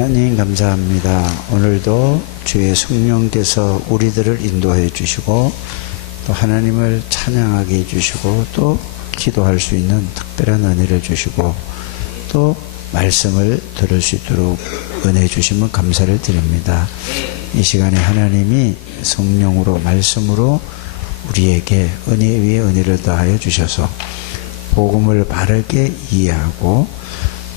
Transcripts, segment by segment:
하나님 감사합니다. 오늘도 주의 성령께서 우리들을 인도해 주시고 또 하나님을 찬양하게 해주시고 또 기도할 수 있는 특별한 은혜를 주시고 또 말씀을 들을 수 있도록 은혜 주시면 감사를 드립니다. 이 시간에 하나님이 성령으로 말씀으로 우리에게 은혜 위에 은혜를 더하여 주셔서 복음을 바르게 이해하고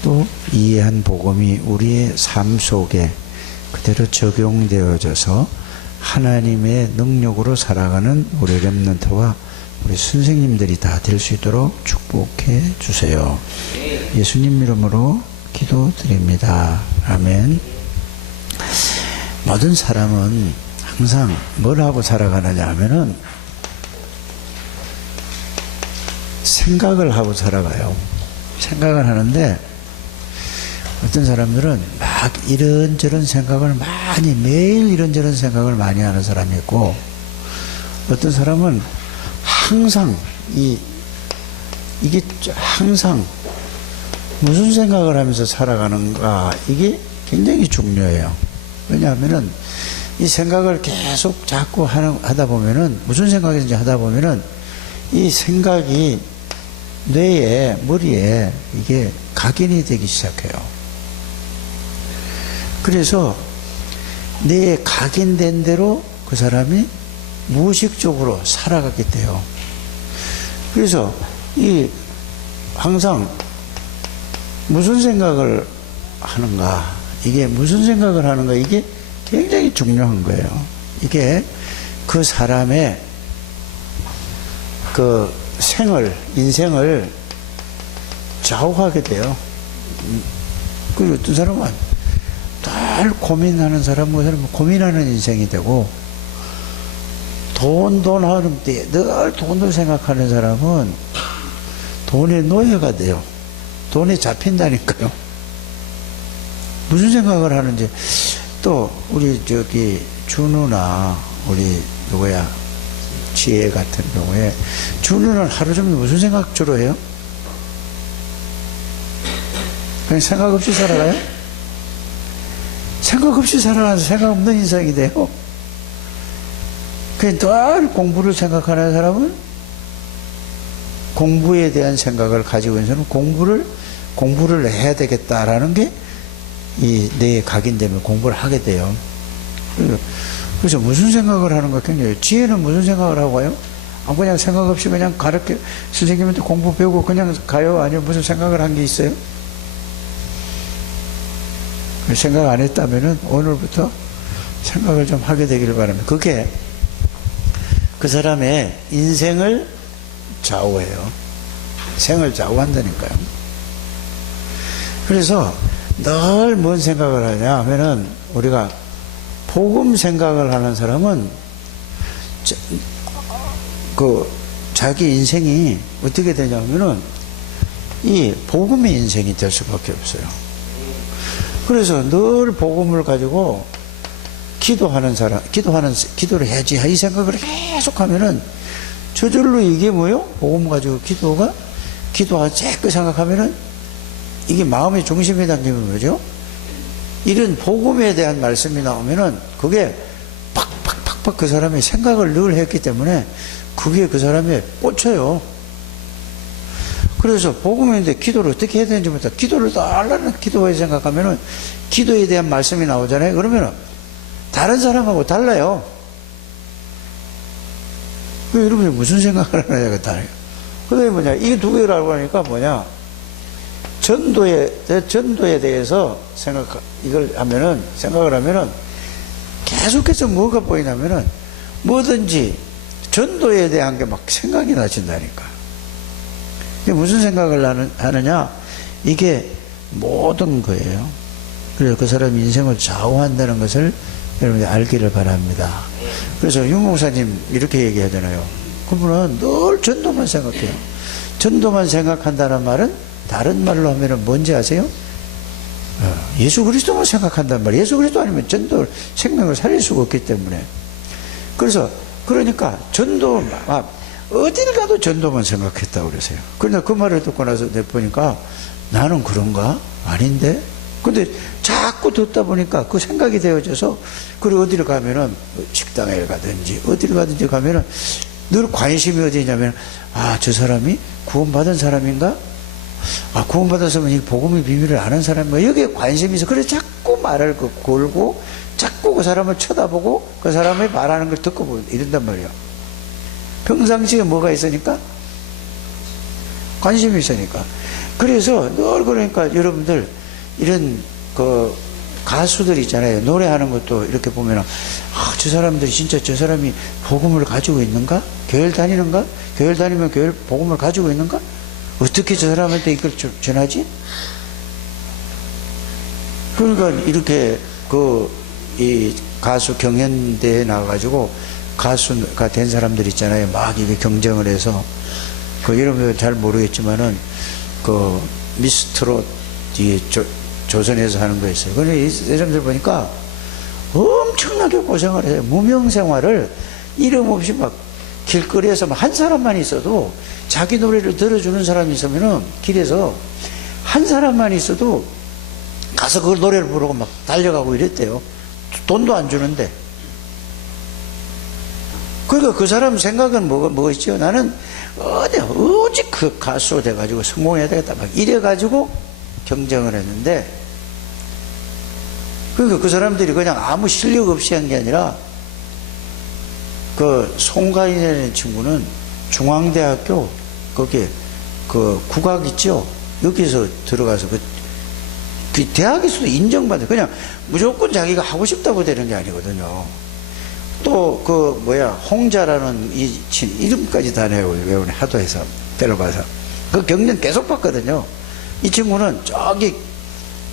또 이해한 복음이 우리의 삶 속에 그대로 적용되어져서 하나님의 능력으로 살아가는 우리 렘넌트와 우리 선생님들이 다 될 수 있도록 축복해 주세요. 예수님 이름으로 기도드립니다. 아멘. 모든 사람은 항상 뭘 하고 살아가느냐 하면은 생각을 하고 살아가요. 생각을 하는데 어떤 사람들은 막 이런저런 생각을 많이 매일 이런저런 생각을 많이 하는 사람이 있고 어떤 사람은 항상 이게 항상 무슨 생각을 하면서 살아가는가 이게 굉장히 중요해요. 왜냐하면은 이 생각을 계속 자꾸 하다 보면은 무슨 생각인지 하다 보면은 이 생각이 뇌에 머리에 이게 각인이 되기 시작해요. 그래서 뇌에 각인된 대로 그 사람이 무의식적으로 살아가게 돼요. 그래서 항상 무슨 생각을 하는가, 이게 무슨 생각을 하는가, 이게 굉장히 중요한 거예요. 이게 그 사람의 그 인생을 좌우하게 돼요. 그리고 어떤 사람은 늘 고민하는 사람은 그 사람은 고민하는 인생이 되고 돈 하는 때 늘 돈을 생각하는 사람은 돈의 노예가 돼요. 돈에 잡힌다니까요. 무슨 생각을 하는지. 또 우리 준우나 우리 누구야 지혜 같은 경우에 준우는 하루 종일 무슨 생각 주로 해요? 그냥 생각 없이 살아가요? 생각 없이 살아가서 생각 없는 인생이 돼요. 그냥 늘 공부를 생각하는 사람은 공부에 대한 생각을 가지고 있는 사람은 공부를 해야 되겠다라는 게 이 뇌에 각인되면 공부를 하게 돼요. 그래서 무슨 생각을 하는 거 굉장히. 지혜는 무슨 생각을 하고 가요? 그냥 생각 없이 그냥 선생님한테 공부 배우고 그냥 가요? 아니면 무슨 생각을 한 게 있어요? 생각 안 했다면은 오늘부터 생각을 좀 하게 되기를 바랍니다. 그게 그 사람의 인생을 좌우해요. 생을 좌우한다니까요. 그래서 늘 뭔 생각을 하냐 하면은 우리가 복음 생각을 하는 사람은 자기 인생이 어떻게 되냐면은 이 복음의 인생이 될 수밖에 없어요. 그래서 늘 복음을 가지고 기도를 해야지 이 생각을 계속 하면은 저절로 이게 뭐요? 복음 가지고 기도하지 그 생각하면은 이게 마음의 중심에 담기는 거죠. 이런 복음에 대한 말씀이 나오면은 그게 팍팍팍팍 그 사람의 생각을 늘 했기 때문에 그게 그 사람에 꽂혀요. 그래서 복음인데 기도를 어떻게 해야 되는지 모르겠다. 기도를 달라는 기도에 생각하면은 기도에 대한 말씀이 나오잖아요. 그러면은 다른 사람하고 달라요. 여러분이 무슨 생각을 하느냐가 달라요. 그게 뭐냐, 이 두 개를 알고 하니까 뭐냐, 전도에 대해서 생각을 하면은 계속해서 뭐가 보이냐면은 뭐든지 전도에 대한 게 막 생각이 나신다니까. 이게 무슨 생각을 하느냐, 이게 모든 거예요. 그래서 그 사람 인생을 좌우한다는 것을 여러분이 알기를 바랍니다. 그래서 윤 목사님 이렇게 얘기하잖아요. 그분은 늘 전도만 생각해요. 전도만 생각한다는 말은 다른 말로 하면은 뭔지 아세요? 예수 그리스도만 생각한단 말이에요. 예수 그리스도 아니면 생명을 살릴 수가 없기 때문에. 그러니까 어딜 가도 전도만 생각했다고 그러세요. 그러나 그 말을 듣고 나서 보니까 나는 그런가? 아닌데? 근데 자꾸 듣다 보니까 그 생각이 되어져서, 그리고 어디를 가면은, 식당에 가든지, 어디를 가든지 가면은 늘 관심이 어디냐면, 아, 저 사람이 구원받은 사람인가? 아, 구원받은 사람은 이 복음의 비밀을 아는 사람인가? 여기에 관심이 있어. 그래서 자꾸 말을 걸고, 자꾸 그 사람을 쳐다보고, 그 사람이 말하는 걸 듣고 보고, 이런단 말이야. 평상시에 뭐가 있으니까? 관심이 있으니까. 그래서 늘 그러니까 여러분들, 이런 그 가수들 있잖아요. 노래하는 것도 이렇게 보면, 아, 저 사람들이 진짜 저 사람이 복음을 가지고 있는가? 교회를 다니는가? 교회를 다니면 교회 복음을 가지고 있는가? 어떻게 저 사람한테 이걸 전하지? 그러니까 이렇게 이 가수 경연대회에 나와가지고 가수가 된 사람들 있잖아요. 막 이게 경쟁을 해서, 여러분들 잘 모르겠지만은 미스트롯 조선에서 하는 거 있어요. 근데 이 사람들 보니까 엄청나게 고생을 해요. 무명 생활을 이름 없이 막 길거리에서 한 사람만 있어도, 자기 노래를 들어주는 사람이 있으면은 길에서 한 사람만 있어도 가서 그 노래를 부르고 막 달려가고 이랬대요. 돈도 안 주는데. 그러니까 그 사람 생각은 뭐였죠? 나는 오직 그 가수로 돼가지고 성공해야 되겠다. 막 이래가지고 경쟁을 했는데, 그러니까 그 사람들이 그냥 아무 실력 없이 한 게 아니라, 송가인이라는 친구는 중앙대학교, 거기, 국악 있죠? 여기서 들어가서 그 대학에서도 인정받아요. 그냥 무조건 자기가 하고 싶다고 되는 게 아니거든요. 또, 홍자라는 이름까지 다 외우네. 하도 해서, 데려가서. 그 경연 계속 봤거든요. 이 친구는 저기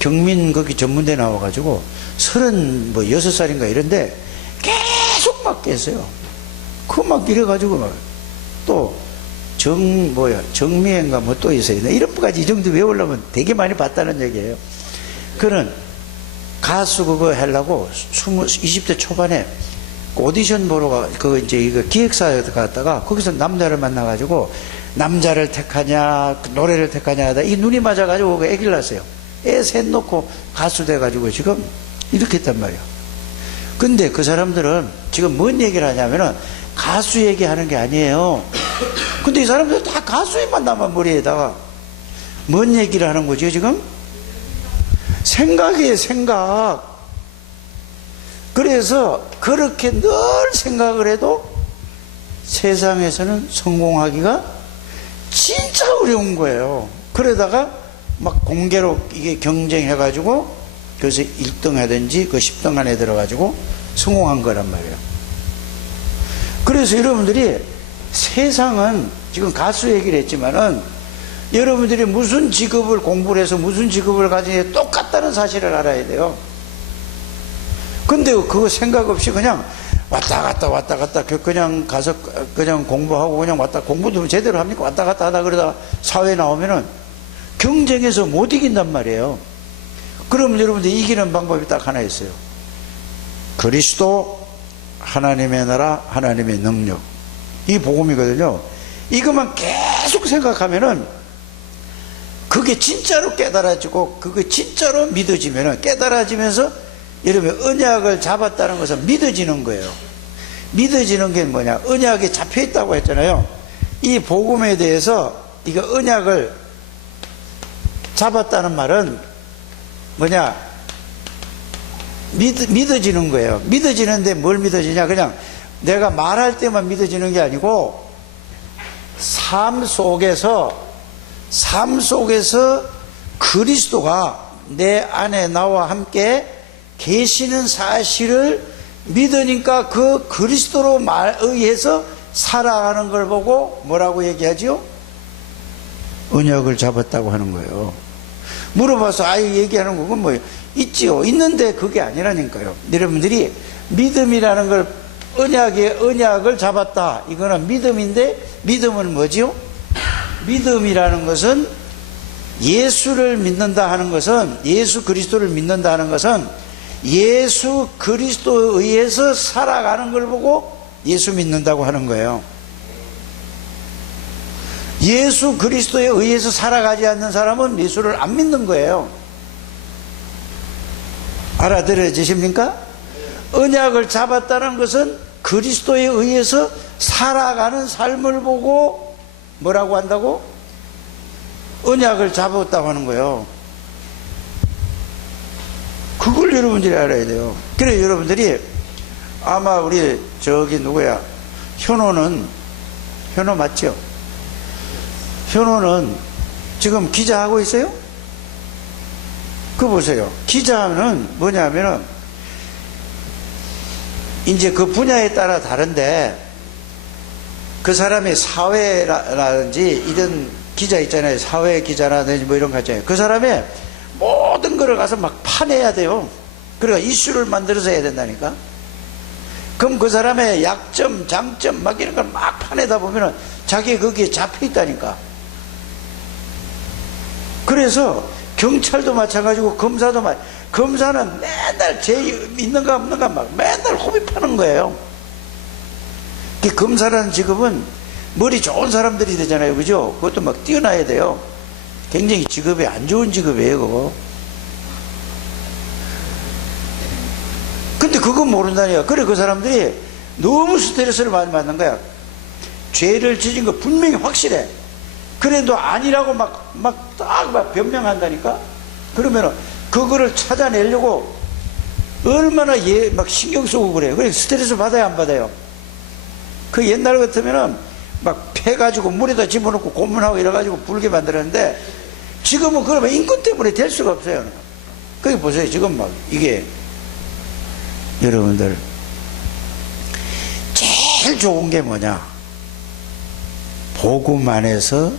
경민 거기 전문대 나와가지고 36살인가 이런데 계속 막 깼어요. 막 이래가지고 막 또 정미애인가 또 있어요. 이름까지 이 정도 외우려면 되게 많이 봤다는 얘기예요. 그는 가수 그거 하려고 20대 초반에 오디션 보러 이거 기획사에 갔다가 거기서 남자를 만나가지고 남자를 택하냐 노래를 택하냐 하다 이 눈이 맞아가지고 애기를 낳았어요. 애 셋 놓고 가수 돼가지고 지금 이렇게 했단 말이에요. 근데 그 사람들은 지금 뭔 얘기를 하냐면은 가수 얘기하는 게 아니에요. 근데 이 사람들 다 가수에만 남아 머리에다가 뭔 얘기를 하는 거죠 지금? 생각이에요, 생각. 그래서 그렇게 늘 생각을 해도 세상에서는 성공하기가 진짜 어려운 거예요. 그러다가 막 공개로 이게 경쟁해가지고 그래서 1등 하든지 그 10등 안에 들어가지고 성공한 거란 말이에요. 그래서 여러분들이 세상은 지금 가수 얘기를 했지만은 여러분들이 무슨 직업을 공부를 해서 무슨 직업을 가지냐 똑같다는 사실을 알아야 돼요. 근데 그거 생각 없이 그냥 왔다 갔다 그냥 가서 그냥 공부하고 그냥 공부도 제대로 합니까? 왔다 갔다 하다 그러다 사회에 나오면은 경쟁에서 못 이긴단 말이에요. 그러면 여러분들 이기는 방법이 딱 하나 있어요. 그리스도, 하나님의 나라, 하나님의 능력. 이 복음이거든요. 이것만 계속 생각하면은 그게 진짜로 깨달아지고 그게 진짜로 믿어지면은 깨달아지면서 여러분 언약을 잡았다는 것은 믿어지는 거예요. 믿어지는 게 뭐냐? 언약이 잡혀 있다고 했잖아요. 이 복음에 대해서 이거 언약을 잡았다는 말은 뭐냐? 믿어지는 거예요. 믿어지는데 뭘 믿어지냐? 그냥 내가 말할 때만 믿어지는 게 아니고 삶 속에서 그리스도가 내 안에 나와 함께 계시는 사실을 믿으니까 그 그리스도로 의해서 살아가는 걸 보고 뭐라고 얘기하죠? 언약을 잡았다고 하는 거예요. 물어봐서 아예 얘기하는 건 뭐예요? 있지요. 있는데 그게 아니라니까요. 여러분들이 믿음이라는 걸 언약을 잡았다. 이거는 믿음인데 믿음은 뭐지요? 믿음이라는 것은 예수를 믿는다 하는 것은 예수 그리스도를 믿는다 하는 것은 예수 그리스도에 의해서 살아가는 걸 보고 예수 믿는다고 하는 거예요. 예수 그리스도에 의해서 살아가지 않는 사람은 예수를 안 믿는 거예요. 알아들어지십니까? 언약을 잡았다는 것은 그리스도에 의해서 살아가는 삶을 보고 뭐라고 한다고? 언약을 잡았다고 하는 거예요. 그걸 여러분들이 알아야 돼요. 그래 여러분들이 아마 우리 저기 누구야 현호 맞죠? 현호는 지금 기자하고 있어요? 그거 보세요. 기자는 뭐냐면은 이제 그 분야에 따라 다른데 그 사람이 사회라든지 이런 기자 있잖아요. 사회 기자라든지 뭐 이런 거 있잖아요. 그 사람의 모든 거를 가서 막 파내야 돼요. 그러니까 이슈를 만들어서 해야 된다니까. 그럼 그 사람의 약점, 장점 막 이런 걸 막 파내다 보면은 자기 거기에 잡혀 있다니까. 그래서 경찰도 마찬가지고 검사도 검사는 맨날 죄 있는가 없는가 막 맨날 호흡하는 거예요. 검사라는 직업은 머리 좋은 사람들이 되잖아요. 그죠? 그것도 막 뛰어나야 돼요. 굉장히 직업이 안 좋은 직업이에요, 그거. 근데 그건 모른다니까. 그래, 그 사람들이 너무 스트레스를 많이 받는 거야. 죄를 지은 거 분명히 확실해. 그래도 아니라고 막 변명한다니까? 그러면은, 그거를 찾아내려고 얼마나 막 신경 쓰고 그래요. 그래, 스트레스 받아야 안 받아요? 그 옛날 같으면은 막 패가지고 물에다 집어넣고 고문하고 이래가지고 불게 만들었는데 지금은 그러면 인권 때문에 될 수가 없어요. 거기 보세요. 지금 막 이게 여러분들 제일 좋은 게 뭐냐? 복음 안에서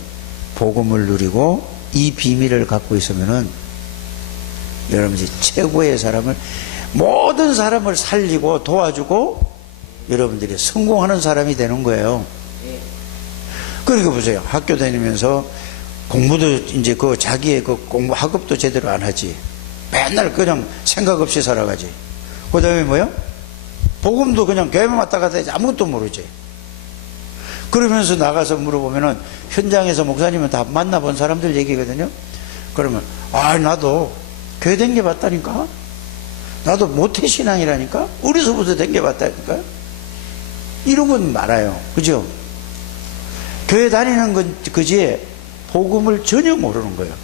복음을 누리고 이 비밀을 갖고 있으면은 여러분들이 최고의 사람을 모든 사람을 살리고 도와주고 여러분들이 성공하는 사람이 되는 거예요. 그러니까 보세요. 학교 다니면서 공부도 이제 그 자기의 그 공부 학업도 제대로 안 하지. 맨날 그냥 생각 없이 살아가지. 그 다음에 뭐요? 복음도 그냥 교회만 왔다 갔다 하지 아무것도 모르지. 그러면서 나가서 물어보면은 현장에서 목사님은 다 만나본 사람들 얘기거든요. 그러면 나도 교회 댕겨봤다니까. 나도 모태신앙이라니까. 어려서부터 댕겨봤다니까. 이런 건 많아요. 그죠? 교회 다니는 건 그지 복음을 전혀 모르는 거예요.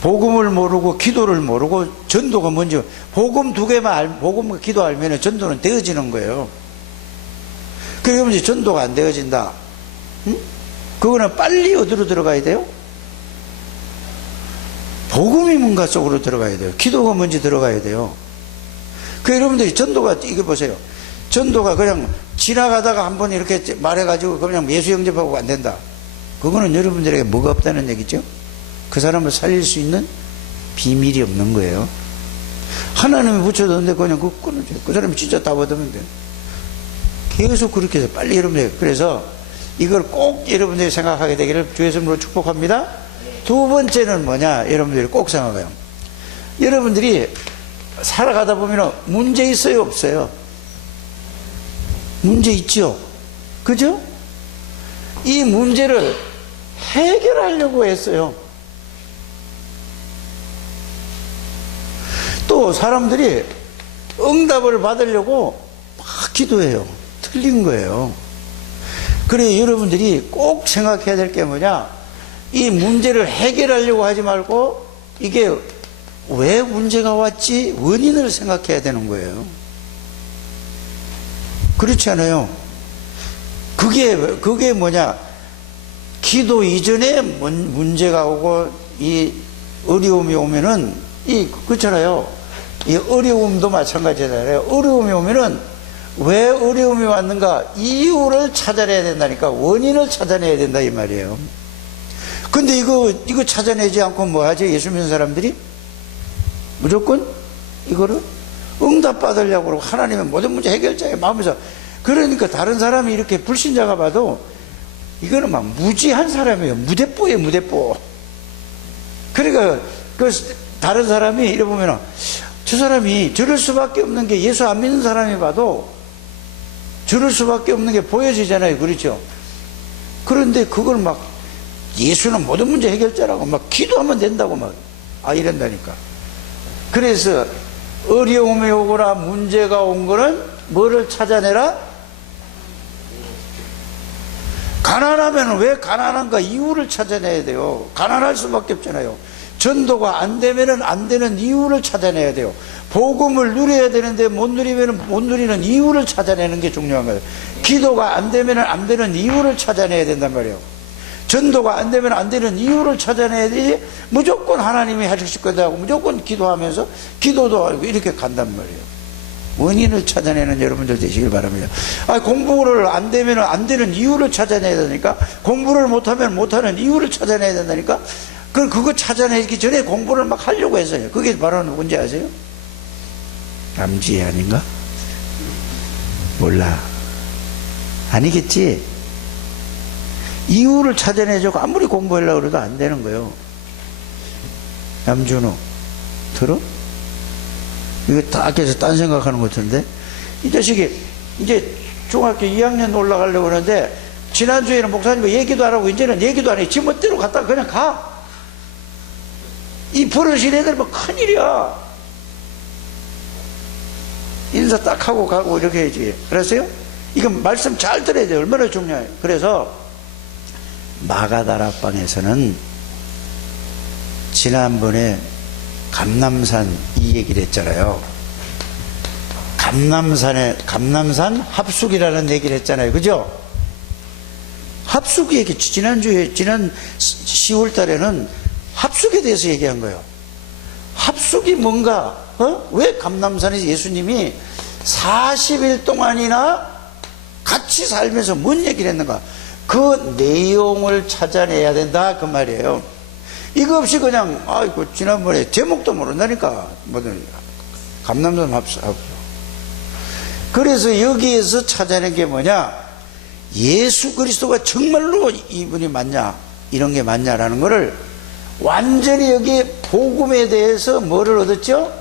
복음을 모르고 기도를 모르고 전도가 뭔지 복음 두 개만 복음과 기도 알면 전도는 되어지는 거예요. 그러면 이제 전도가 안 되어진다. 응? 그거는 빨리 어디로 들어가야 돼요? 복음이 뭔가 속으로 들어가야 돼요. 기도가 뭔지 들어가야 돼요. 그 여러분들이 전도가 이거 보세요. 전도가 그냥 지나가다가 한번 이렇게 말해가지고 그냥 예수 영접하고 안 된다. 그거는 여러분들에게 뭐가 없다는 얘기죠? 그 사람을 살릴 수 있는 비밀이 없는 거예요. 하나님이 붙여뒀는데 그냥 그거 끊어줘요. 그 사람이 진짜 다 받으면 돼요. 계속 그렇게 해서 빨리 여러분들 그래서 이걸 꼭 여러분들이 생각하게 되기를 주의 이름으로 축복합니다. 두 번째는 뭐냐? 여러분들이 꼭 생각해요. 여러분들이 살아가다 보면 문제 있어요? 없어요? 문제 있죠? 그죠? 이 문제를 해결하려고 했어요. 또 사람들이 응답을 받으려고 막 기도해요. 틀린 거예요. 그래 여러분들이 꼭 생각해야 될 게 뭐냐? 이 문제를 해결하려고 하지 말고 이게 왜 문제가 왔지? 원인을 생각해야 되는 거예요. 그렇지 않아요? 그게 뭐냐? 기도 이전에 문제가 오고 이 어려움이 오면은 그렇잖아요. 이 어려움도 마찬가지잖아요. 어려움이 오면은 왜 어려움이 왔는가? 이유를 찾아내야 된다니까. 원인을 찾아내야 된다 이 말이에요. 근데 이거 찾아내지 않고 뭐 하지? 예수 믿는 사람들이 무조건 이거를 응답 받으려고 그러고 하나님의 모든 문제 해결자의 마음에서 그러니까 다른 사람이 이렇게 불신자가 봐도 이거는 막 무지한 사람이에요. 무대뽀예요, 무대뽀. 그러니까 그 다른 사람이 이래 보면은 저 사람이 저럴 수밖에 없는 게 예수 안 믿는 사람이 봐도 저럴 수밖에 없는 게 보여지잖아요. 그렇죠? 그런데 그걸 막 예수는 모든 문제 해결자라고 막 기도하면 된다고 막 이런다니까. 그래서 어려움이 오거나 문제가 온 거는 뭐를 찾아내라? 가난하면 왜 가난한가 이유를 찾아내야 돼요. 가난할 수밖에 없잖아요. 전도가 안 되면은 안 되는 이유를 찾아내야 돼요. 복음을 누려야 되는데 못 누리면은 못 누리는 이유를 찾아내는 게 중요한 거예요. 기도가 안 되면은 안 되는 이유를 찾아내야 된단 말이에요. 전도가 안 되면 안 되는 이유를 찾아내야 되지, 무조건 하나님이 하실 거다고 무조건 기도하면서 기도도 하고 이렇게 간단 말이에요. 원인을 찾아내는 여러분들 되시길 바랍니다. 공부를 안 되면 안 되는 이유를 찾아내야 되니까, 공부를 못하면 못하는 이유를 찾아내야 된다니까. 그거 찾아내기 전에 공부를 막 하려고 했어요. 그게 바로 뭔지 아세요? 남지 아닌가? 몰라. 아니겠지? 이유를 찾아내자고 아무리 공부하려고 그래도 안 되는 거예요. 남준호 들어? 이거 딱 해서 딴 생각하는 것 같은데, 이 자식이 이제 중학교 2학년 올라가려고 하는데, 지난주에는 목사님이 얘기도 안 하고 이제는 얘기도 안 해. 지 멋대로 갔다가 그냥 가. 이 버릇인 애들 뭐 큰일이야. 인사 딱 하고 가고 이렇게 해야지. 그랬어요? 이건 말씀 잘 들어야 돼요. 얼마나 중요해요. 그래서 마가다락방에서는 지난번에 감남산 이 얘기를 했잖아요. 감남산 합숙이라는 얘기를 했잖아요. 그죠? 합숙 얘기, 지난주에, 지난 10월 달에는 합숙에 대해서 얘기한 거예요. 합숙이 뭔가, 왜 감남산에서 예수님이 40일 동안이나 같이 살면서 뭔 얘기를 했는가? 그 내용을 찾아내야 된다. 그 말이에요. 이거 없이 그냥, 지난번에 제목도 모른다니까. 뭐든, 감남산 합숙. 그래서 여기에서 찾아낸 게 뭐냐? 예수 그리스도가 정말로 이분이 맞냐? 이런 게 맞냐라는 거를 완전히 여기 복음에 대해서 뭐를 얻었죠?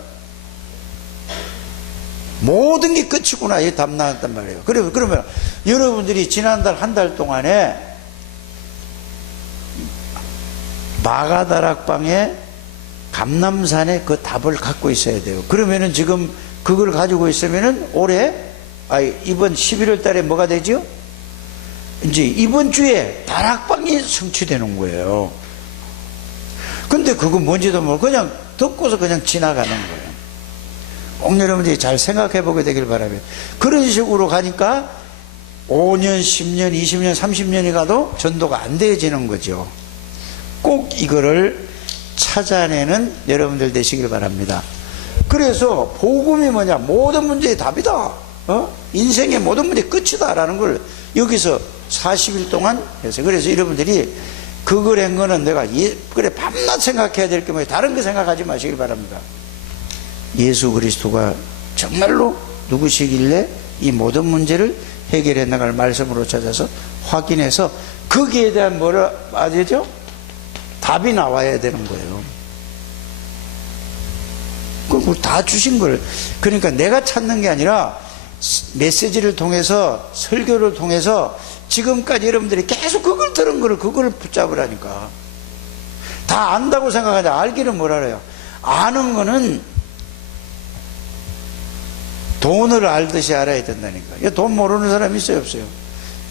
모든 게 끝이구나. 이 답 나왔단 말이에요. 그러면 여러분들이 지난달 한 달 동안에 마가다락방에 감남산에 그 답을 갖고 있어야 돼요. 그러면은 지금 그걸 가지고 있으면은 이번 11월 달에 뭐가 되죠? 이제 이번 주에 다락방이 성취되는 거예요. 근데 그건 뭔지도 모르고 그냥 듣고서 그냥 지나가는 거예요. 꼭 여러분들이 잘 생각해 보게 되길 바라요. 그런 식으로 가니까 5년, 10년, 20년, 30년이 가도 전도가 안 되어지는 거죠. 꼭 이거를 찾아내는 여러분들 되시길 바랍니다. 그래서 복음이 뭐냐? 모든 문제의 답이다. 인생의 모든 문제의 끝이다 라는 걸 여기서 40일 동안 했어요. 그래서 여러분들이 그걸 한 거는 내가 그래 밤낮 생각해야 될 게 뭐예요? 다른 거 생각하지 마시길 바랍니다. 예수 그리스도가 정말로 누구시길래 이 모든 문제를 해결해 나갈 말씀으로 찾아서 확인해서 거기에 대한 뭐라 맞죠? 답이 나와야 되는 거예요. 그걸 다 주신 걸, 그러니까 내가 찾는 게 아니라 메시지를 통해서, 설교를 통해서 지금까지 여러분들이 계속 그걸 들은 거를 그걸 붙잡으라니까. 다 안다고 생각하지 알기는 뭘 알아요? 아는 거는 돈을 알듯이 알아야 된다니까. 돈 모르는 사람 있어요, 없어요?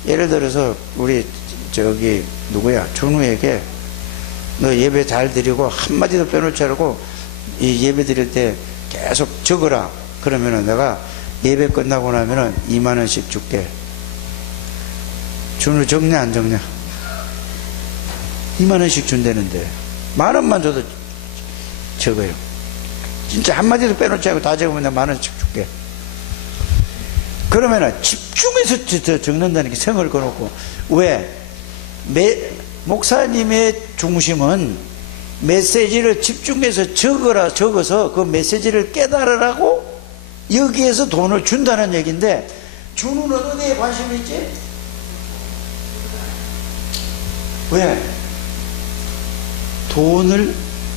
예를 들어서 우리 누구야? 준우에게 너 예배 잘 드리고 한마디도 빼놓지 않고 이 예배 드릴 때 계속 적어라. 그러면은 내가 예배 끝나고 나면은 2만 원씩 줄게. 준우 적냐 안 적냐? 2만 원씩 준다는데 1만 원만 줘도 적어요. 진짜 한마디도 빼놓지 않고 다 적으면 내가 1만 원씩 줄게. 그러면은 집중해서 적는다는 게 생을 꺼놓고. 왜? 목사님의 중심은 메시지를 집중해서 적어서 그 메시지를 깨달으라고 여기에서 돈을 준다는 얘기인데, 준우는 어디에 관심이 있지? 왜? 돈을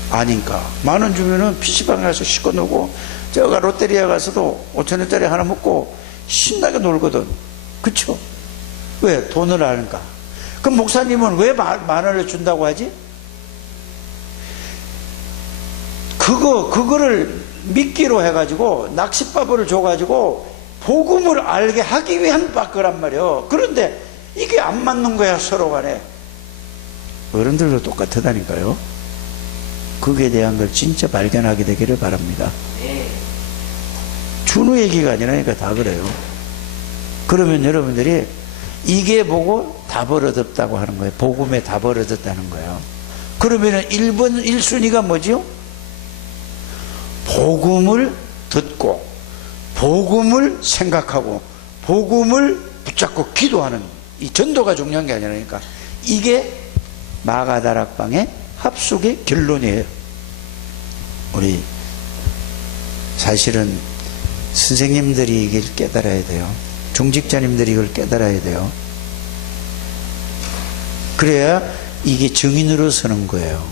아니까. 10,000원 주면은 PC방에 가서 실컷 놀고, 저가 롯데리아 가서도 5,000원짜리 하나 먹고 신나게 놀거든. 그쵸? 왜? 돈을 아니까. 그럼 목사님은 왜 10,000원을 준다고 하지? 그거를 미끼로 해가지고 낚싯밥을 줘가지고 복음을 알게 하기 위한 거란 말이에요. 그런데 이게 안 맞는 거야, 서로 간에. 어른들도 똑같다니까요. 거기에 대한 걸 진짜 발견하게 되기를 바랍니다. 준우 얘기가 아니라니까 다 그래요. 그러면 여러분들이 이게 보고 답을 얻었다고 하는 거예요. 복음에 답을 얻었다는 거예요. 그러면은 1번 1순위가 뭐지요? 복음을 듣고 복음을 생각하고 복음을 붙잡고 기도하는 이 전도가 중요한 게 아니라니까. 이게 마가다락방의 합숙의 결론이에요. 우리 사실은 선생님들이 이걸 깨달아야 돼요. 중직자님들이 이걸 깨달아야 돼요. 그래야 이게 증인으로 서는 거예요.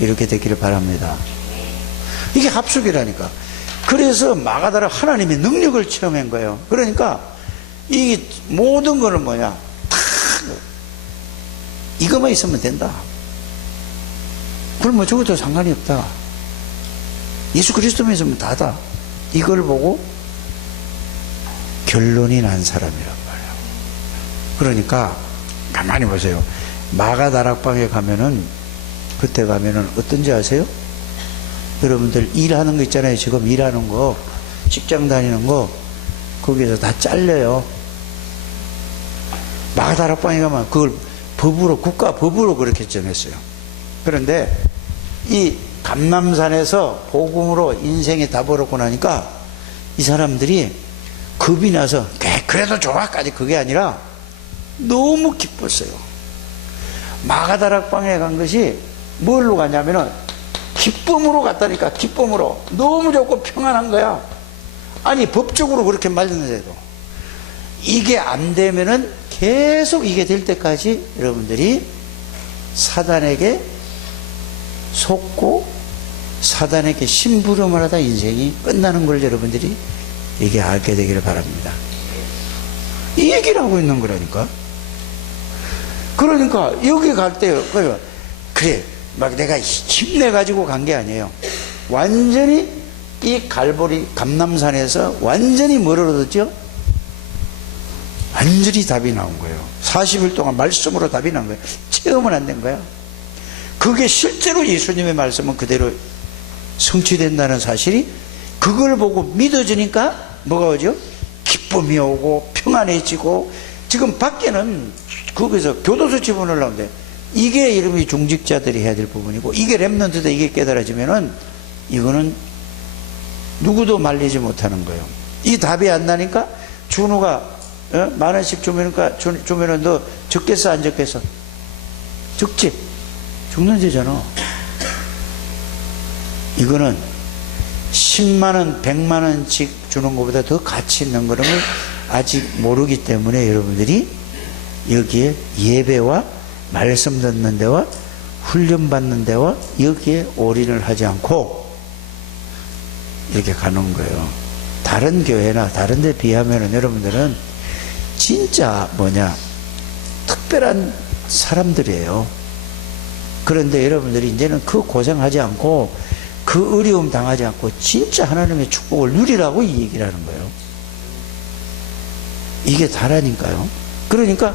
이렇게 되기를 바랍니다. 이게 합숙이라니까. 그래서 마가다락 하나님의 능력을 체험한 거예요. 그러니까 이 모든 거는 뭐냐, 다 이것만 있으면 된다. 그럼 뭐 저것도 상관이 없다. 예수 그리스도만 있으면 다다. 이걸 보고 결론이 난 사람이란 말이에요. 그러니까 가만히 보세요. 마가다락방에 가면은, 그때 가면은 어떤지 아세요? 여러분들 일하는 거 있잖아요. 지금 일하는 거, 직장 다니는 거, 거기에서 다 잘려요. 마가다락방에 가면 그걸 법으로, 국가 법으로 그렇게 정했어요. 그런데 이 감람산에서 복음으로 인생의 답을 얻고 나니까 이 사람들이 겁이 나서 그래도 좋아까지 그게 아니라 너무 기뻤어요. 마가다락방에 간 것이 뭘로 갔냐면은 기쁨으로 갔다니까. 기쁨으로. 너무 좋고 평안한 거야. 아니 법적으로 그렇게 말했는데도 이게 안 되면은 계속 이게 될 때까지 여러분들이 사단에게 속고 사단에게 심부름을 하다 인생이 끝나는 걸 여러분들이 이게 알게 되기를 바랍니다. 이 얘기를 하고 있는 거라니까. 그러니까 여기 갈 때 그래 막 내가 힘내가지고 간 게 아니에요. 완전히 이 갈보리 감람산에서 완전히 뭘 얻었죠? 완전히 답이 나온 거예요. 40일 동안 말씀으로 답이 난 거예요. 체험은 안 된 거야. 그게 실제로 예수님의 말씀은 그대로 성취된다는 사실이, 그걸 보고 믿어지니까 뭐가 오죠? 기쁨이 오고 평안해지고. 지금 밖에는 거기서 교도소 집어넣으려는데 이게 이름이 중직자들이 해야 될 부분이고, 이게 렘넌트다. 이게 깨달아지면은 이거는 누구도 말리지 못하는 거예요. 이 답이 안 나니까 준우가 10,000원씩 주면은 너 적겠어 안 적겠어? 적지. 죽는 죄잖아. 이거는 10만원 100만원씩 주는 것보다 더 가치 있는 거를 아직 모르기 때문에 여러분들이 여기에 예배와 말씀 듣는 데와 훈련 받는 데와 여기에 올인을 하지 않고 이렇게 가는 거예요. 다른 교회나 다른 데 비하면 여러분들은 진짜 특별한 사람들이에요. 그런데 여러분들이 이제는 그 고생하지 않고 그 어려움 당하지 않고 진짜 하나님의 축복을 누리라고 이 얘기를 하는 거예요. 이게 다라니까요. 그러니까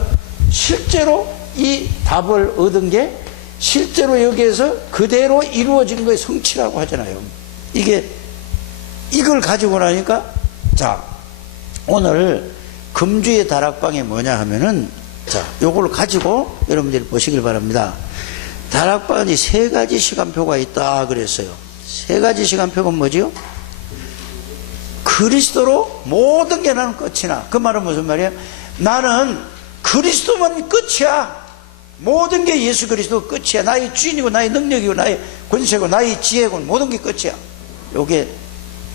실제로 이 답을 얻은 게 실제로 여기에서 그대로 이루어진 거에 성취라고 하잖아요. 이걸 가지고 나니까, 자, 오늘 금주의 다락방이 뭐냐 하면은, 자, 요걸 가지고 여러분들이 보시길 바랍니다. 다락방이 3가지 시간표가 있다 그랬어요. 3가지 시간표가 뭐지요? 그리스도로 모든 게 나는 끝이나. 그 말은 무슨 말이에요? 나는 그리스도만 끝이야. 모든 게 예수 그리스도 끝이야. 나의 주인이고 나의 능력이고 나의 권세고 나의 지혜고 모든 게 끝이야. 요게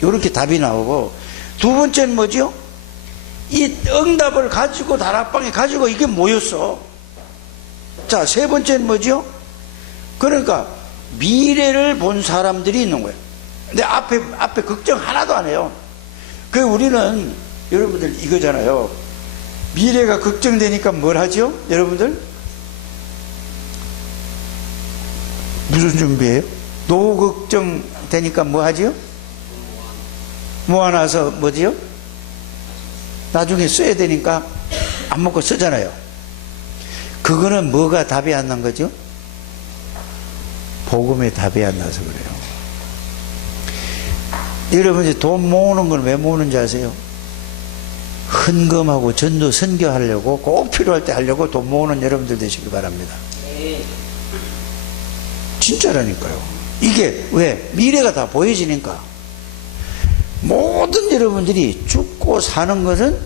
요렇게 답이 나오고, 두 번째는 뭐죠? 이 응답을 가지고 다락방에 가지고 이게 뭐였어? 자, 세 번째는 뭐죠? 그러니까 미래를 본 사람들이 있는 거예요. 근데 앞에 걱정 하나도 안 해요. 그 우리는 여러분들 이거잖아요. 미래가 걱정되니까 뭘 하죠? 여러분들 무슨 준비해요? 노후 걱정 되니까 뭐 하죠? 모아놔서 뭐지요? 나중에 써야 되니까 안 먹고 쓰잖아요. 그거는 뭐가 답이 안 난 거죠? 복음의 답이 안 나서 그래요. 여러분 이제 돈 모으는 건 왜 모으는지 아세요? 헌금하고 전도 선교하려고 꼭 필요할 때 하려고 돈 모으는 여러분들 되시길 바랍니다. 진짜라니까요. 이게 왜? 미래가 다 보여지니까. 모든 여러분들이 죽고 사는 것은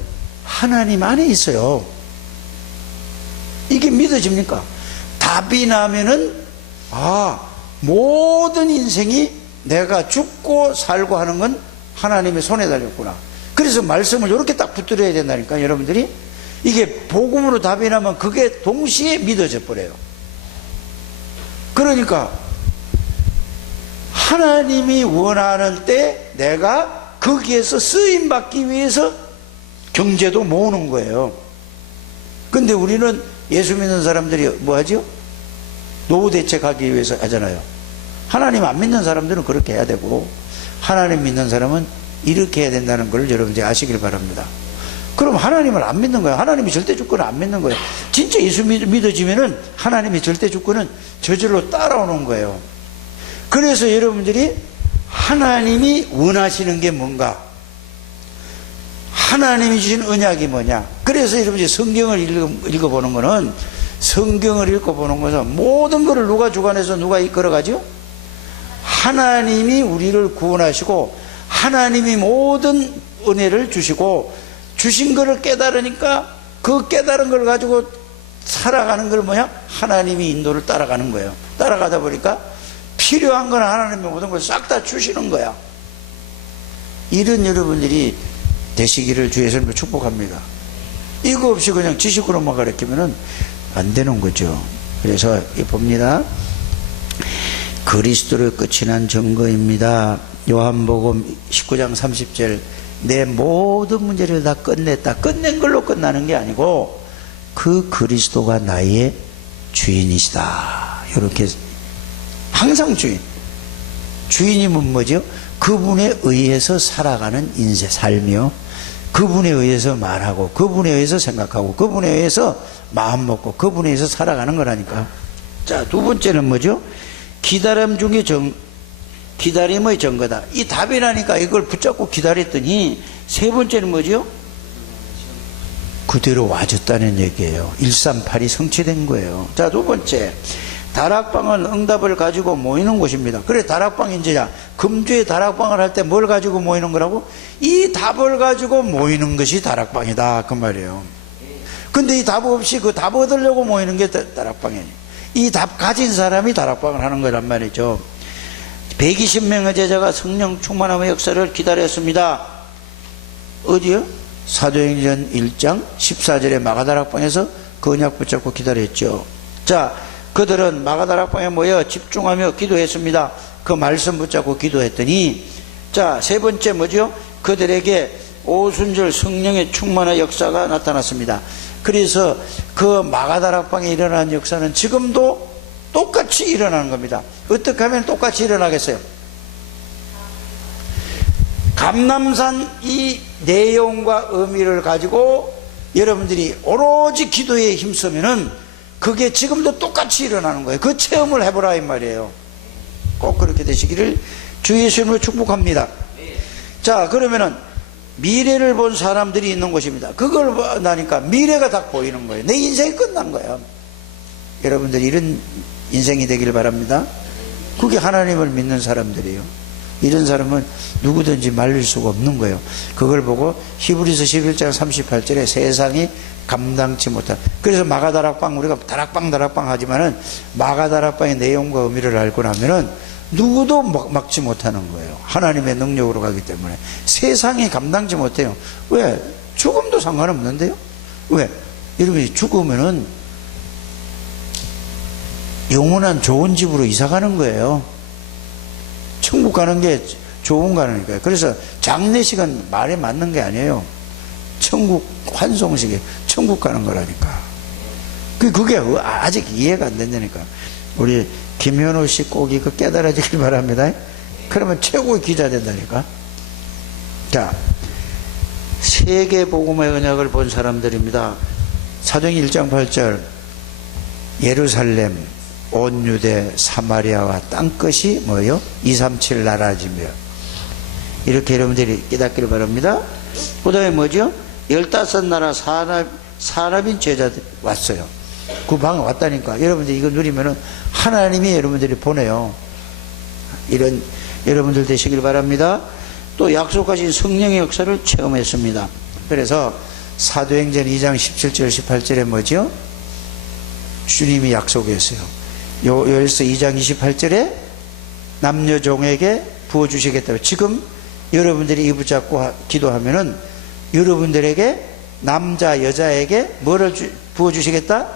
하나님 안에 있어요. 이게 믿어집니까? 답이 나면은 모든 인생이 내가 죽고 살고 하는 건 하나님의 손에 달렸구나. 그래서 말씀을 이렇게 딱 붙들어야 된다니까. 여러분들이 이게 복음으로 답이 나면 그게 동시에 믿어져 버려요. 그러니까 하나님이 원하는 때 내가 거기에서 쓰임받기 위해서 경제도 모으는 거예요. 근데 우리는 예수 믿는 사람들이 뭐 하죠? 노후 대책하기 위해서 하잖아요. 하나님 안 믿는 사람들은 그렇게 해야 되고, 하나님 믿는 사람은 이렇게 해야 된다는 걸 여러분들이 아시길 바랍니다. 그럼 하나님을 안 믿는 거예요. 하나님이 절대 주권을 안 믿는 거예요. 진짜 예수 믿어지면은 하나님이 절대 주권은 저절로 따라오는 거예요. 그래서 여러분들이 하나님이 원하시는 게 뭔가, 하나님이 주신 언약이 뭐냐. 그래서 여러분들이 성경을 읽어보는 거는, 성경을 읽어보는 것은 모든 것을 누가 주관해서 누가 이끌어가죠? 하나님이 우리를 구원하시고 하나님이 모든 은혜를 주시고 주신 것을 깨달으니까 그 깨달은 걸 가지고 살아가는 걸 뭐냐? 하나님이 인도를 따라가는 거예요. 따라가다 보니까 필요한 건 하나님의 모든 걸 싹 다 주시는 거야. 이런 여러분들이 되시기를 주 예수님을 축복합니다. 이거 없이 그냥 지식으로만 가르치면은 안 되는 거죠. 그래서 봅니다. 그리스도를 끝이 난 증거입니다. 요한복음 19장 30절, 내 모든 문제를 다 끝냈다. 끝낸 걸로 끝나는 게 아니고 그 그리스도가 나의 주인이시다. 이렇게 항상 주인이면 뭐죠? 그분에 의해서 살아가는 인생 삶이요, 그분에 의해서 말하고 그분에 의해서 생각하고 그분에 의해서 마음 먹고 그분에 의해서 살아가는 거라니까. 자, 두 번째는 뭐죠? 기다림 중에 기다림의 증거다. 이 답이라니까 이걸 붙잡고 기다렸더니 세 번째는 뭐죠? 그대로 와줬다는 얘기예요. 138이 성취된 거예요. 자, 두 번째, 다락방은 응답을 가지고 모이는 곳입니다. 그래, 다락방이 이제 금주에 다락방을 할 때 뭘 가지고 모이는 거라고? 이 답을 가지고 모이는 것이 다락방이다, 그 말이에요. 근데 이 답 없이 그 답 얻으려고 모이는 게 다락방이에요. 이 답 가진 사람이 다락방을 하는 거란 말이죠. 120명의 제자가 성령 충만함의 역사를 기다렸습니다. 어디요? 사도행전 1장 14절에 마가다락방에서 그 언약 붙잡고 기다렸죠. 자, 그들은 마가다락방에 모여 집중하며 기도했습니다. 그 말씀 붙잡고 기도했더니, 자, 세 번째 뭐죠? 그들에게 오순절 성령의 충만한 역사가 나타났습니다. 그래서 그 마가다락방에 일어난 역사는 지금도 똑같이 일어나는 겁니다. 어떻게 하면 똑같이 일어나겠어요? 감람산 이 내용과 의미를 가지고 여러분들이 오로지 기도에 힘쓰면은 그게 지금도 똑같이 일어나는 거예요. 그 체험을 해보라 이 말이에요. 꼭 그렇게 되시기를 주 예수님으로 축복합니다. 자, 그러면은 미래를 본 사람들이 있는 곳입니다. 그걸 보니까 미래가 다 보이는 거예요. 내 인생이 끝난 거예요. 여러분들 이런 인생이 되길 바랍니다. 그게 하나님을 믿는 사람들이에요. 이런 사람은 누구든지 말릴 수가 없는 거예요. 그걸 보고 히브리서 11장 38절에 세상이 감당치 못한, 그래서 마가다락방, 우리가 다락방 하지만은 마가다락방의 내용과 의미를 알고 나면은 누구도 막지 못하는 거예요. 하나님의 능력으로 가기 때문에. 세상이 감당치 못해요. 왜? 죽음도 상관없는데요. 왜? 여러분이 죽으면은 영원한 좋은 집으로 이사 가는 거예요. 천국 가는 게 좋은 가는 거예요. 그래서 장례식은 말에 맞는 게 아니에요. 천국 환송식에 천국 가는 거라니까. 그게 아직 이해가 안 된다니까. 우리 김현우 씨 꼭 이거 깨달아지길 바랍니다. 그러면 최고의 기자 된다니까. 자, 세계복음의 언약을 본 사람들입니다. 사도행 1장 8절 예루살렘, 온 유대, 사마리아와 땅끝이 뭐요? 237 나라지며. 이렇게 여러분들이 깨닫기를 바랍니다. 그 다음에 뭐죠? 15나라 사람인 제자들이 왔어요. 그 방에 왔다니까. 여러분들이 이거 누리면은 하나님이 여러분들이 보내요. 이런 여러분들 되시길 바랍니다. 또 약속하신 성령의 역사를 체험했습니다. 그래서 사도행전 2장 17절 18절에 뭐죠? 주님이 약속했어요. 여기서 2장 28절에 남녀 종에게 부어주시겠다고. 지금 여러분들이 이 붙잡고 기도하면은 여러분들에게 남자 여자에게 뭐를 부어주시겠다?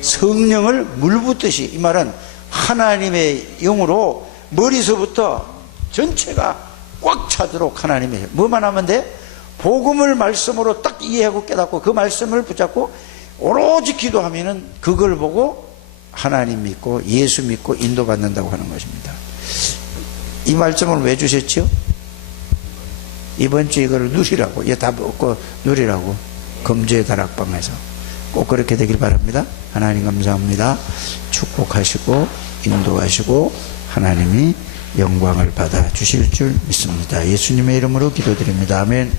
성령을 물 붓듯이. 이 말은 하나님의 영으로 머리서부터 전체가 꽉 차도록 하나님의 뭐만 하면 돼? 복음을 말씀으로 딱 이해하고 깨닫고 그 말씀을 붙잡고 오로지 기도하면은 그걸 보고 하나님 믿고 예수 믿고 인도받는다고 하는 것입니다. 이 말씀을 왜 주셨죠? 이번 주 이걸 누리라고. 이거 다 먹고 누리라고. 금주의 다락방에서 꼭 그렇게 되길 바랍니다. 하나님 감사합니다. 축복하시고 인도하시고 하나님이 영광을 받아 주실 줄 믿습니다. 예수님의 이름으로 기도드립니다. 아멘.